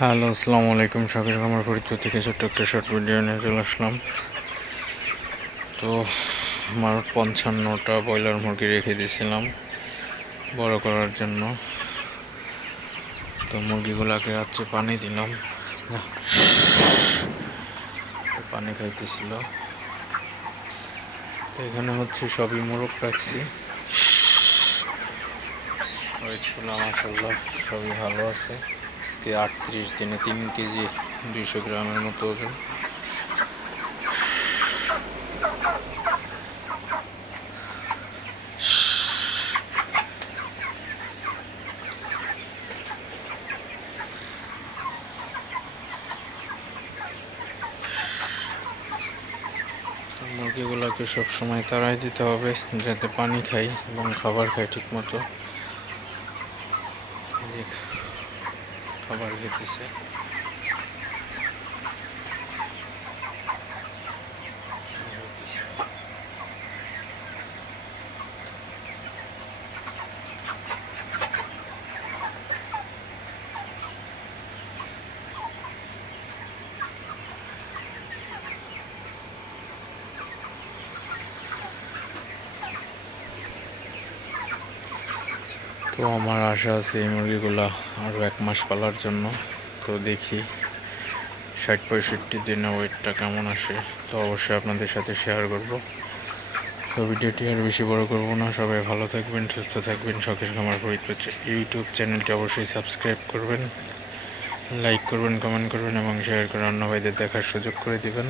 Hello, আসসালামু আলাইকুম। শখের খামার ফরিদপুর থেকে ছোট্ট একটা শর্ট ভিডিও নিয়ে চলে আসলাম। তো আমার 55টা ব্রয়লার মুরগি রেখে দিয়েছিলাম বড় করার জন্য। তো মুরগিগুলোকে রাত্রে পানি দিলাম, পানি খাইতেছিল। তো এখানে হচ্ছে সবই মোরগ রাখছি, ওইগুলো মাশাআল্লাহ সবই ভালো আছে। আজকে 38 দিনে 3 কেজি 200 গ্রামের মতো ওজন। মুরগিগুলোকে সবসময় তাড়াই দিতে হবে যাতে পানি খায় এবং খাবার খায় ঠিক মতো। খাবার খেতেছে। তো আমার আশা আছে এই মুরগিগুলা আরও 1 মাস পালার জন্য। তো দেখি 60-65 দিনে ওয়েটটা কেমন আসে, তো অবশ্যই আপনাদের সাথে শেয়ার করব। তো ভিডিওটি আর বেশি বড় করব না। সবাই ভালো থাকবেন, সুস্থ থাকবেন। শখের খামার ফরিদপুর ইউটিউব চ্যানেলটি অবশ্যই সাবস্ক্রাইব করবেন, লাইক করবেন, কমেন্ট করবেন এবং শেয়ার করে অন্য ভাইদের দেখার সুযোগ করে দিবেন।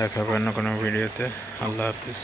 দেখা হবে অন্য কোনো ভিডিওতে। আল্লাহ হাফিজ।